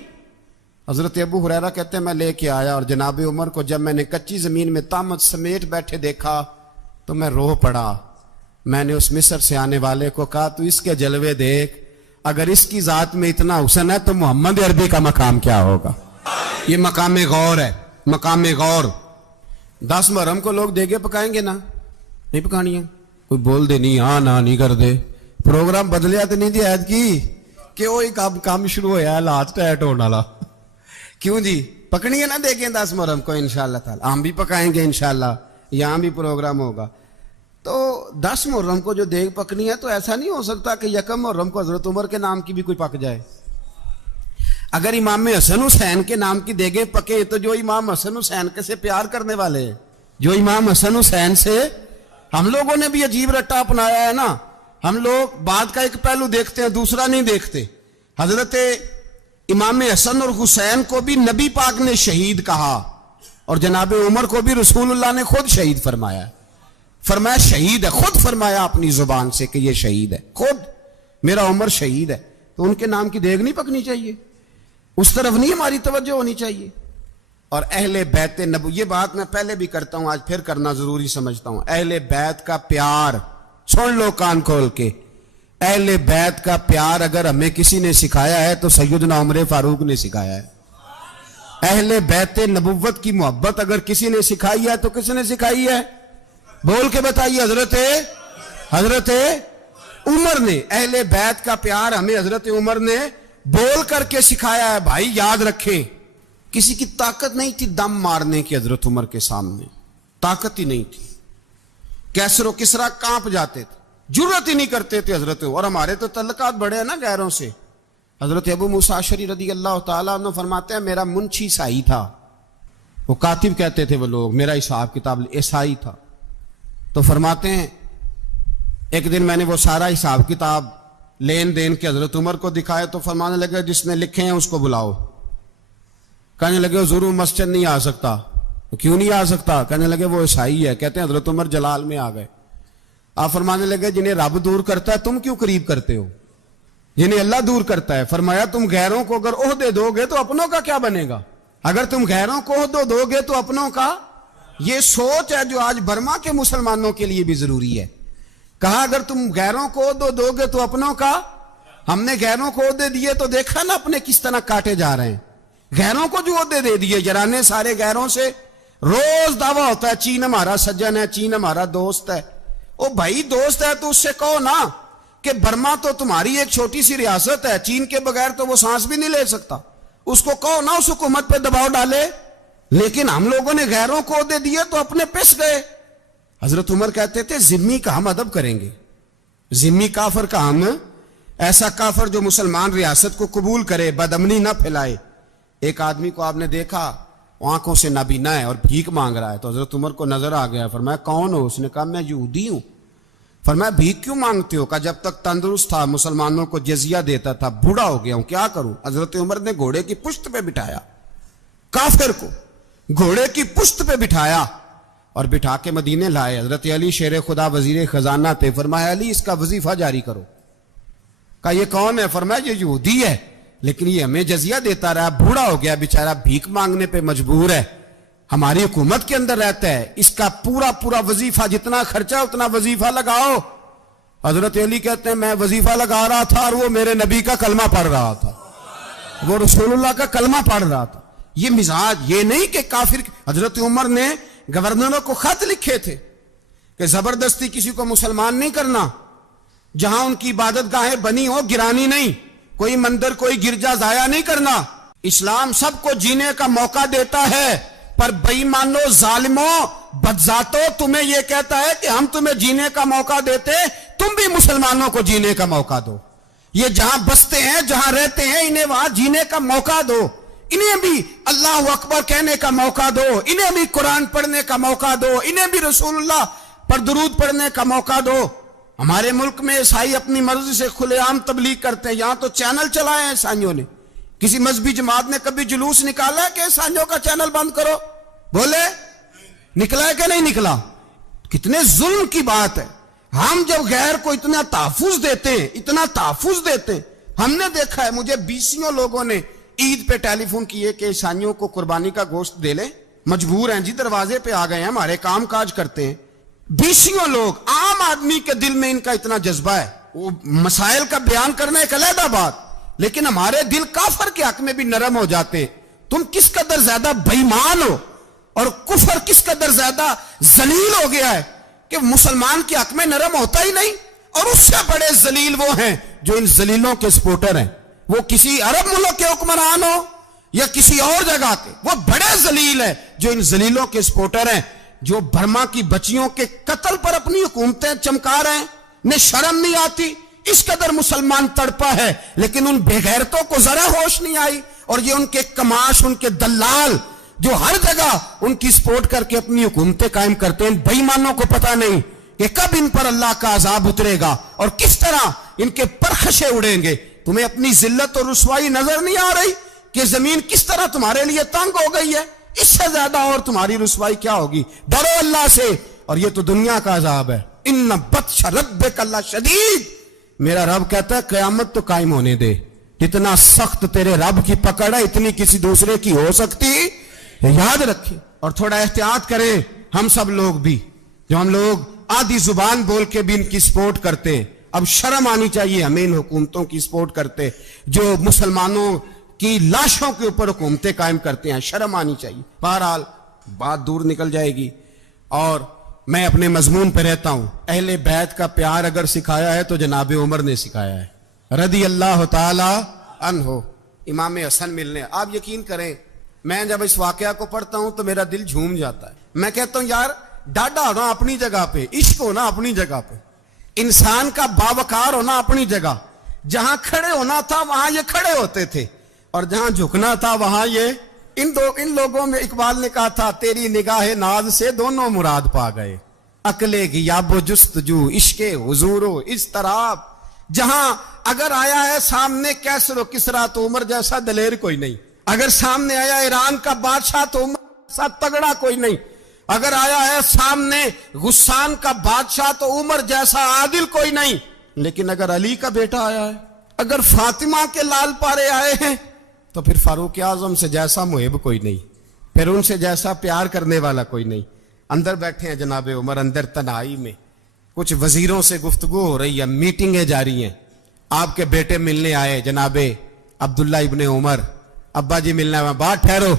حضرت ابو ہریرہ کہتے ہیں میں لے کے آیا، اور جناب عمر کو جب میں نے کچی زمین میں تامت سمیٹ بیٹھے دیکھا تو میں رو پڑا۔ میں نے اس مصر سے آنے والے کو کہا تو اس کے جلوے دیکھ، اگر اس کی ذات میں اتنا حسن ہے تو محمد عربی کا مقام کیا ہوگا؟ یہ مقام غور ہے، مقام غور۔ 10 محرم کو لوگ دیگے پکائیں گے نا، نہیں پکانی ہے؟ کوئی بول دے نہیں، ہاں نہ نہیں کر دے، پروگرام بدلیا تو نہیں دی عید کی کہ وہی کام شروع ہوا ہے لات ٹائٹ ہونے والا، کیوں جی؟ پکنی ہے نا دیکھیں 10 محرم کو انشاءاللہ تعالی، ہم بھی پکائیں گے انشاءاللہ، یہاں بھی پروگرام ہوگا۔ تو 10 محرم کو جو دیگ پکنی ہے تو ایسا نہیں ہو سکتا کہ 1 محرم کو حضرت عمر کے نام کی بھی کوئی پک جائے۔ اگر امام حسن حسین کے نام کی دیگیں پکے تو جو امام حسن حسین کے سے پیار کرنے والے ہیں، جو امام حسن حسین سے، ہم لوگوں نے بھی عجیب رٹا اپنایا ہے نا، ہم لوگ بات کا ایک پہلو دیکھتے ہیں دوسرا نہیں دیکھتے۔ حضرت امام حسن اور حسین کو بھی نبی پاک نے شہید کہا، اور جناب عمر کو بھی رسول اللہ نے خود شہید فرمایا، فرمایا شہید ہے، خود فرمایا اپنی زبان سے کہ یہ شہید ہے، خود میرا عمر شہید ہے، تو ان کے نام کی دیگ نہیں پکنی چاہیے؟ اس طرف نہیں ہماری توجہ ہونی چاہیے؟ اور اہل بیت یہ بات میں پہلے بھی کرتا ہوں، آج پھر کرنا ضروری سمجھتا ہوں، اہل بیت کا پیار سن لو کان کھول کے، اہل بیت کا پیار اگر ہمیں کسی نے سکھایا ہے تو سیدنا عمر فاروق نے سکھایا ہے۔ اہل بیت نبوت کی محبت اگر کسی نے سکھائی ہے تو کس نے سکھائی ہے؟ بول کے بتائیے، حضرت عمر نے۔ اہل بیت کا پیار ہمیں حضرت عمر نے بول کر کے سکھایا ہے۔ بھائی یاد رکھیں، کسی کی طاقت نہیں تھی دم مارنے کی حضرت عمر کے سامنے، طاقت ہی نہیں تھی۔ کیسر و کسرا کانپ جاتے تھے، جرت ہی نہیں کرتے تھے حضرت۔ اور ہمارے تو تعلقات بڑے ہیں نا غیروں سے۔ حضرت ابو موسیٰ اشعری رضی اللہ تعالیٰ عنہ فرماتے ہیں میرا منشی عیسائی تھا، وہ کاتب کہتے تھے وہ لوگ، میرا حساب کتاب عیسائی تھا۔ تو فرماتے ہیں ایک دن میں نے وہ سارا حساب کتاب لین دین کے حضرت عمر کو دکھائے تو فرمانے لگے جس نے لکھے ہیں اس کو بلاؤ۔ کہنے لگے حضور مسجد نہیں آ سکتا۔ کیوں نہیں آ سکتا؟ کہنے لگے وہ عیسائی ہے۔ کہتے ہیں حضرت عمر جلال میں آ گئے۔ آپ فرمانے لگے جنہیں رب دور کرتا ہے تم کیوں قریب کرتے ہو؟ جنہیں اللہ دور کرتا ہے۔ فرمایا تم غیروں کو اگر عہدے دو گے تو اپنوں کا کیا بنے گا؟ اگر تم غیروں کو عہدے دو گے تو اپنوں کا۔ یہ سوچ ہے جو آج برما کے مسلمانوں کے لیے بھی ضروری ہے۔ کہا اگر تم غیروں کو عہدے دو گے تو اپنوں کا۔ ہم نے غیروں کو عہدے دیے تو دیکھا نا اپنے کس طرح کاٹے جا رہے ہیں۔ غیروں کو جو عہدے دے دیے جرانے سارے غیروں سے، روز دعویٰ ہوتا ہے چین ہمارا سجن ہے، چین ہمارا دوست ہے۔ او بھائی دوست ہے تو اس سے کہو نا کہ برما تو تمہاری ایک چھوٹی سی ریاست ہے، چین کے بغیر تو وہ سانس بھی نہیں لے سکتا۔ اس کو کہو نا اس حکومت پہ دباؤ ڈالے۔ لیکن ہم لوگوں نے غیروں کو عہدے دیے تو اپنے پس گئے۔ حضرت عمر کہتے تھے ذمی کا ہم ادب کریں گے، ذمی کافر کا ہم، ایسا کافر جو مسلمان ریاست کو قبول کرے، بدامنی نہ پھیلائے۔ ایک آدمی کو آپ نے دیکھا آنکھوں سے نابینا ہے اور بھیک مانگ رہا ہے، تو حضرت عمر کو نظر آ گیا۔ فرمایا کون ہو؟ اس نے کہا میں یہودی ہوں۔ فرمایا بھیک کیوں مانگتے ہو؟ کہا جب تک تندرست تھا مسلمانوں کو جزیہ دیتا تھا، بوڑھا ہو گیا ہوں کیا کروں؟ حضرت عمر نے گھوڑے کی پشت پہ بٹھایا، کافر کو گھوڑے کی پشت پہ بٹھایا اور بٹھا کے مدینے لائے۔ حضرت علی شیر خدا وزیر خزانہ تھے۔ فرمایا علی اس کا وظیفہ جاری کرو۔ کہا یہ کون ہے؟ فرمایا یہ یہودی ہے لیکن یہ ہمیں جزیہ دیتا رہا، بوڑھا ہو گیا بیچارہ، بھیک مانگنے پہ مجبور ہے، ہماری حکومت کے اندر رہتا ہے، اس کا پورا وظیفہ جتنا خرچہ اتنا وظیفہ لگاؤ۔ حضرت علی کہتے ہیں میں وظیفہ لگا رہا تھا اور وہ میرے نبی کا کلمہ پڑھ رہا تھا، وہ رسول اللہ کا کلمہ پڑھ رہا تھا۔ یہ مزاج، یہ نہیں کہ کافر۔ حضرت عمر نے گورنروں کو خط لکھے تھے کہ زبردستی کسی کو مسلمان نہیں کرنا، جہاں ان کی عبادت گاہیں بنی ہو گرانی نہیں، کوئی مندر کوئی گرجا ضائع نہیں کرنا۔ اسلام سب کو جینے کا موقع دیتا ہے، پر بے ایمانو ظالموں بدذاتوں تمہیں یہ کہتا ہے کہ ہم تمہیں جینے کا موقع دیتے، تم بھی مسلمانوں کو جینے کا موقع دو۔ یہ جہاں بستے ہیں جہاں رہتے ہیں انہیں وہاں جینے کا موقع دو، انہیں بھی اللہ اکبر کہنے کا موقع دو، انہیں بھی قرآن پڑھنے کا موقع دو، انہیں بھی رسول اللہ پر درود پڑھنے کا موقع دو۔ ہمارے ملک میں عیسائی اپنی مرضی سے کھلے عام تبلیغ کرتے ہیں، یہاں تو چینل چلائے ہیں عیسائیوں نے۔ کسی مذہبی جماعت نے کبھی جلوس نکالا ہے کہ عیسائیوں کا چینل بند کرو؟ بولے نکلا ہے کہ نہیں نکلا؟ کتنے ظلم کی بات ہے۔ ہم جب غیر کو اتنا تحفظ دیتے ہیں، اتنا تحفظ دیتے ہیں، ہم نے دیکھا ہے مجھے بیسیوں لوگوں نے عید پہ ٹیلی فون کیے کہ عیسائیوں کو قربانی کا گوشت دے لیں، مجبور ہیں جی، دروازے پہ آ گئے ہیں، ہمارے کام کاج کرتے ہیں۔ بیسیوں لوگ، عام آدمی کے دل میں ان کا اتنا جذبہ ہے، وہ مسائل کا بیان کرنا ایک علیحدہ بات، لیکن ہمارے دل کافر کے حق میں بھی نرم ہو جاتے ہیں۔ تم کس قدر زیادہ بے ایمان ہو اور کفر کس قدر زیادہ ذلیل ہو گیا ہے کہ مسلمان کے حق میں نرم ہوتا ہی نہیں۔ اور اس سے بڑے ذلیل وہ ہیں جو ان ذلیلوں کے سپورٹر ہیں، وہ کسی عرب ملک کے حکمران ہو یا کسی اور جگہ کے، وہ بڑے ذلیل ہیں جو ان ذلیلوں کے سپورٹر ہیں، جو برما کی بچیوں کے قتل پر اپنی حکومتیں چمکا رہے ہیں، انہیں شرم نہیں آتی۔ اس قدر مسلمان تڑپا ہے لیکن ان بے غیرتوں کو ذرا ہوش نہیں آئی، اور یہ ان کے کماش، ان کے دلال جو ہر جگہ ان کی سپورٹ کر کے اپنی حکومتیں قائم کرتے ہیں، بے ایمانوں کو پتہ نہیں کہ کب ان پر اللہ کا عذاب اترے گا اور کس طرح ان کے پرخشے اڑیں گے۔ تمہیں اپنی ذلت اور رسوائی نظر نہیں آ رہی کہ زمین کس طرح تمہارے لیے تنگ ہو گئی ہے؟ اس سے زیادہ اور تمہاری رسوائی کیا ہوگی؟ ڈرو اللہ سے، اور یہ تو دنیا کا عذاب ہے۔ ان بطش ربک اللہ شدید، میرا رب کہتا ہے قیامت تو قائم ہونے دے, اتنا سخت تیرے رب کی پکڑ ہے اتنی کسی دوسرے کی ہو سکتی, یاد رکھیں. اور تھوڑا احتیاط کریں ہم سب لوگ بھی, جو ہم لوگ آدھی زبان بول کے بھی ان کی سپورٹ کرتے ہیں. اب شرم آنی چاہیے ہمیں ان حکومتوں کی سپورٹ کرتے جو مسلمانوں کی لاشوں کے اوپر حکومتیں قائم کرتے ہیں, شرم آنی چاہیے. بہرحال بات دور نکل جائے گی اور میں اپنے مضمون پہ رہتا ہوں. اہل بیت کا پیار اگر سکھایا ہے تو جناب عمر نے سکھایا ہے رضی اللہ تعالی عنہ. امام حسن ملنے, آپ یقین کریں میں جب اس واقعہ کو پڑھتا ہوں تو میرا دل جھوم جاتا ہے. میں کہتا ہوں یار ڈاڈا ہونا اپنی جگہ پہ, عشق ہونا اپنی جگہ پہ, انسان کا باوقار ہونا اپنی جگہ. جہاں کھڑے ہونا تھا وہاں یہ کھڑے ہوتے تھے اور جہاں جھکنا تھا وہاں یہ. ان لوگوں میں اقبال نے کہا تھا تیری نگاہ ناز سے دونوں مراد پا گئے, عقل غیاب و جستجو عشق حضور و اضطراب. جہاں اگر آیا ہے سامنے کیسر و کسرا تو عمر جیسا دلیر کوئی نہیں, اگر سامنے آیا ایران کا بادشاہ تو عمر جیسا تگڑا کوئی نہیں, اگر آیا ہے سامنے غسان کا بادشاہ تو عمر جیسا عادل کوئی نہیں. لیکن اگر علی کا بیٹا آیا ہے, اگر فاطمہ کے لال پارے آئے ہیں تو پھر فاروق اعظم سے جیسا محب کوئی نہیں, پھر ان سے جیسا پیار کرنے والا کوئی نہیں. اندر بیٹھے ہیں جناب عمر, اندر تنہائی میں کچھ وزیروں سے گفتگو ہو رہی ہے, میٹنگیں جاری ہیں. آپ کے بیٹے ملنے آئے جناب عبداللہ ابن عمر, ابا جی ملنے آئے, بات ٹھہرو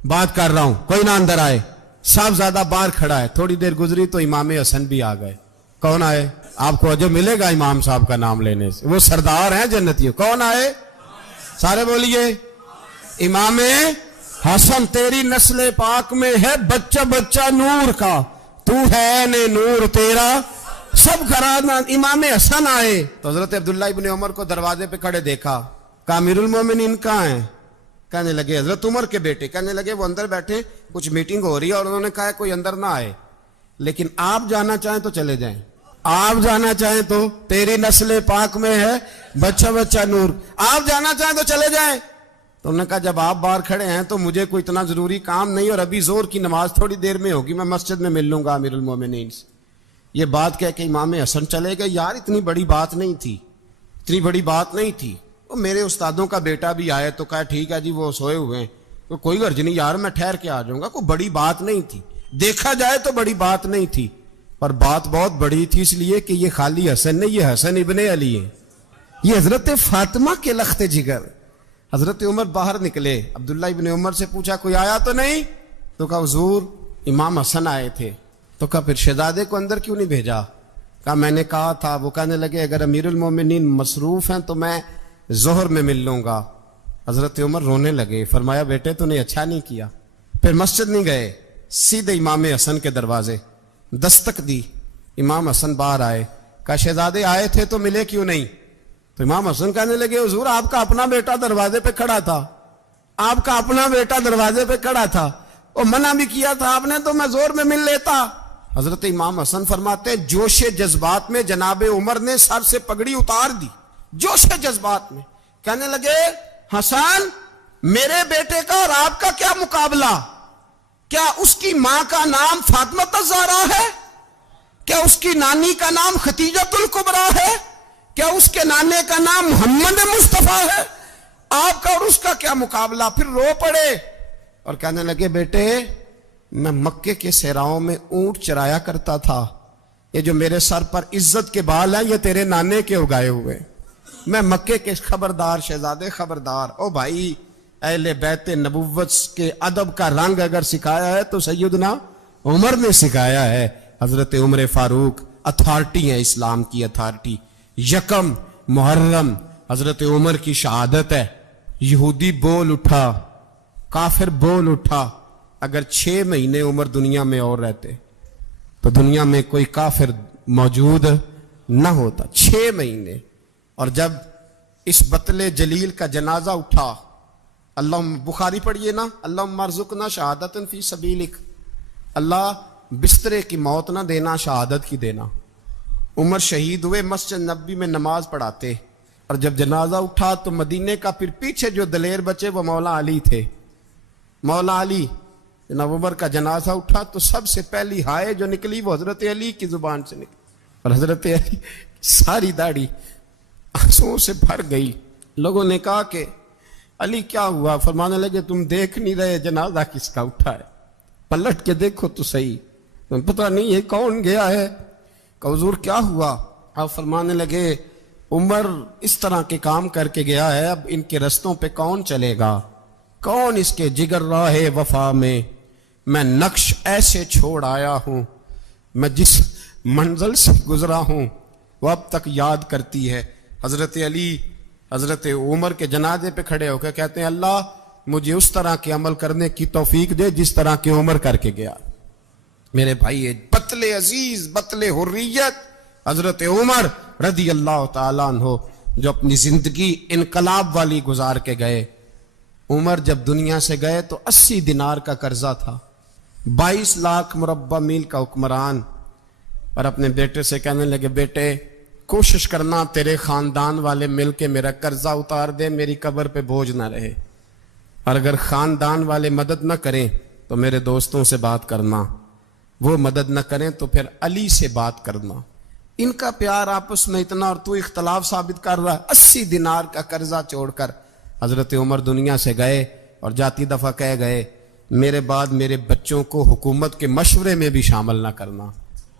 بات کر رہا ہوں, کوئی نہ اندر آئے. صاحبزادہ باہر کھڑا ہے, تھوڑی دیر گزری تو امام حسن بھی آ گئے. کون آئے؟ آپ کو جو ملے گا امام صاحب کا نام لینے سے, وہ سردار ہیں جنتیوں. کون آئے؟ سارے بولیے امام حسن. تیری نسل پاک میں ہے بچہ بچہ نور کا, تو ہے نے نور تیرا سب گھرانہ. امام حسن آئے تو حضرت عبداللہ ابن عمر کو دروازے پہ کھڑے دیکھا, کہا امیر المومنین کہاں ہیں؟ کہنے لگے حضرت عمر کے بیٹے. کہنے لگے وہ اندر بیٹھے, کچھ میٹنگ ہو رہی ہے اور انہوں نے کہا کوئی اندر نہ آئے, لیکن آپ جانا چاہیں تو چلے جائیں, آپ جانا چاہیں تو. تیری نسل پاک میں ہے بچہ بچہ نور, آپ جانا چاہیں تو چلے جائیں. تو انہوں نے کہا جب آپ باہر کھڑے ہیں تو مجھے کوئی اتنا ضروری کام نہیں, اور ابھی زور کی نماز تھوڑی دیر میں ہوگی, میں مسجد میں مل لوں گا امیر المومنین سے. یہ بات کہہ کہ امام حسن چلے گئے. یار اتنی بڑی بات نہیں تھی, اتنی بڑی بات نہیں تھی. وہ میرے استادوں کا بیٹا بھی آئے تو کہا ٹھیک ہے جی وہ سوئے ہوئے ہیں, تو کوئی غرض نہیں یار میں ٹھہر کے آ جاؤں گا. کوئی بڑی بات نہیں تھی, دیکھا جائے تو بڑی بات نہیں تھی, پر بات بہت بڑی تھی اس لیے کہ یہ خالی حسن نہیں, یہ حسن ابن علی ہے, یہ حضرت فاطمہ کے لخت جگر. حضرت عمر باہر نکلے, عبداللہ ابن عمر سے پوچھا کوئی آیا تو نہیں؟ تو کہا حضور امام حسن آئے تھے. تو کہا پھر شہزادے کو اندر کیوں نہیں بھیجا؟ کہا میں نے کہا تھا. وہ کہنے لگے اگر امیر المومنین مصروف ہیں تو میں ظہر میں مل لوں گا. حضرت عمر رونے لگے, فرمایا بیٹے تو نے اچھا نہیں کیا. پھر مسجد نہیں گئے, سیدھے امام حسن کے دروازے دستک دی. امام حسن باہر آئے, کہا شہزادے آئے تھے تو ملے کیوں نہیں؟ تو امام حسن کہنے لگے حضور آپ کا اپنا بیٹا دروازے پہ کھڑا تھا, آپ کا اپنا بیٹا دروازے پہ کھڑا تھا, اور منع بھی کیا تھا آپ نے تو میں زور میں مل لیتا. حضرت امام حسن فرماتے جوش جذبات میں جناب عمر نے سر سے پگڑی اتار دی, جوش جذبات میں. کہنے لگے حسن میرے بیٹے کا اور آپ کا کیا مقابلہ؟ کیا اس کی ماں کا نام فاطمہ الزہرا ہے؟ کیا اس کی نانی کا نام ختیجۃ الکبریٰ ہے؟ کیا اس کے نانے کا نام محمد مصطفیٰ ہے؟ آپ کا اور اس کا کیا مقابلہ؟ پھر رو پڑے اور کہنے لگے بیٹے میں مکے کے صحراؤں میں اونٹ چرایا کرتا تھا, یہ جو میرے سر پر عزت کے بال ہیں یہ تیرے نانے کے اگائے ہوئے, میں مکے کے خبردار شہزادے خبردار. او بھائی اہل بیت نبوت کے ادب کا رنگ اگر سکھایا ہے تو سیدنا عمر نے سکھایا ہے. حضرت عمر فاروق اتھارٹی ہیں, اسلام کی اتھارٹی. یکم محرم حضرت عمر کی شہادت ہے. یہودی بول اٹھا, کافر بول اٹھا. اگر 6 مہینے عمر دنیا میں اور رہتے تو دنیا میں کوئی کافر موجود نہ ہوتا. 6 مہینے. اور جب اس بطل جلیل کا جنازہ اٹھا, اللہ بخاری پڑھیے نا, اللہم ارزقنا شہادت فی سبیلک, اللہ بسترے کی موت نہ دینا, شہادت کی دینا. عمر شہید ہوئے, مسجد نبوی میں نماز پڑھاتے, اور جب جنازہ اٹھا تو مدینے کا پھر پیچھے جو دلیر بچے وہ مولا علی تھے. مولا علی, جناب عمر کا جنازہ اٹھا تو سب سے پہلی ہائے جو نکلی وہ حضرت علی کی زبان سے نکلی, اور حضرت علی ساری داڑھی آنسوؤں سے بھر گئی۔ لوگوں نے کہا کہ علی کیا ہوا؟ فرمانے لگے تم دیکھ نہیں رہے جنازہ کس کا اٹھا ہے؟ پلٹ کے دیکھو تو صحیح، تمہیں پتہ نہیں یہ کون گیا ہے؟ کہ حضور کیا ہوا؟ آپ فرمانے لگے عمر اس طرح کے کام کر کے گیا ہے، اب ان کے رستوں پہ کون چلے گا؟ کون اس کے جگر راہ وفا میں نقش ایسے چھوڑ آیا ہوں، میں جس منزل سے گزرا ہوں وہ اب تک یاد کرتی ہے۔ حضرت علی حضرت عمر کے جنازے پہ کھڑے ہو کے کہتے ہیں اللہ مجھے اس طرح کے عمل کرنے کی توفیق دے جس طرح کے عمر کر کے گیا۔ میرے بھائی بطل عزیز، بطل حریت حضرت عمر رضی اللہ تعالیٰ عنہ جو اپنی زندگی انقلاب والی گزار کے گئے۔ عمر جب دنیا سے گئے تو 80 دینار کا قرضہ تھا، 22 لاکھ مربع میل کا حکمران، اور اپنے بیٹے سے کہنے لگے بیٹے کوشش کرنا تیرے خاندان والے مل کے میرا قرضہ اتار دے، میری قبر پہ بوجھ نہ رہے، اور اگر خاندان والے مدد نہ کریں تو میرے دوستوں سے بات کرنا، وہ مدد نہ کریں تو پھر علی سے بات کرنا۔ ان کا پیار آپس میں اتنا، اور تو اختلاف ثابت کر رہا ہے۔ 80 دینار کا قرضہ چھوڑ کر حضرت عمر دنیا سے گئے، اور جاتی دفعہ کہہ گئے میرے بعد میرے بچوں کو حکومت کے مشورے میں بھی شامل نہ کرنا،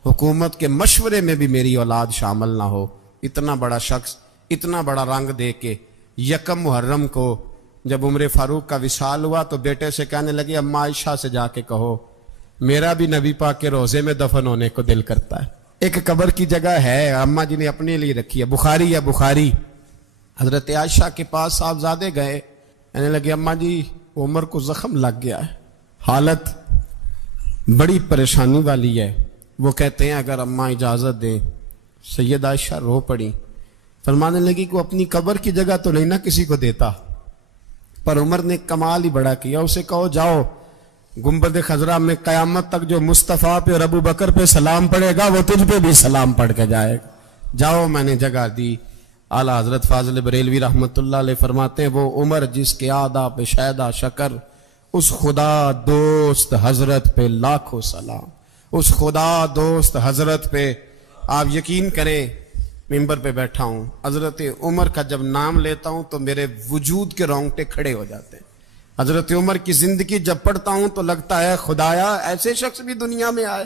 حکومت کے مشورے میں بھی میری اولاد شامل نہ ہو۔ اتنا بڑا شخص اتنا بڑا رنگ دے کے یکم محرم کو جب عمر فاروق کا وصال ہوا تو بیٹے سے کہنے لگے اماں عائشہ سے جا کے کہو میرا بھی نبی پاک کے روزے میں دفن ہونے کو دل کرتا ہے۔ ایک قبر کی جگہ ہے اماں جی نے اپنے لیے رکھی ہے، بخاری یا بخاری۔ حضرت عائشہ کے پاس صاحبزادے گئے، کہنے لگے اماں جی عمر کو زخم لگ گیا ہے، حالت بڑی پریشانی والی ہے۔ وہ کہتے ہیں اگر اماں اجازت دیں۔ سید عائشہ رو پڑی، فرمانے لگی کہ وہ اپنی قبر کی جگہ تو نہیں نہ کسی کو دیتا، پر عمر نے کمال ہی بڑا کیا، اسے کہو جاؤ گنبد خضرا میں قیامت تک جو مصطفیٰ پہ اور ابو بکر پہ سلام پڑے گا وہ تجھ پہ بھی سلام پڑھ کے جائے گا، جاؤ میں نے جگہ دی۔ اعلیٰ حضرت فاضل بریلوی رحمۃ اللہ علیہ فرماتے ہیں وہ عمر جس کے آدھا پہ شیدہ شکر، اس خدا دوست حضرت پہ لاکھوں سلام، اس خدا دوست حضرت پہ۔ آپ یقین کریں ممبر پہ بیٹھا ہوں، حضرت عمر کا جب نام لیتا ہوں تو میرے وجود کے رونگٹے کھڑے ہو جاتے ہیں۔ حضرت عمر کی زندگی جب پڑھتا ہوں تو لگتا ہے خدایا ایسے شخص بھی دنیا میں آئے۔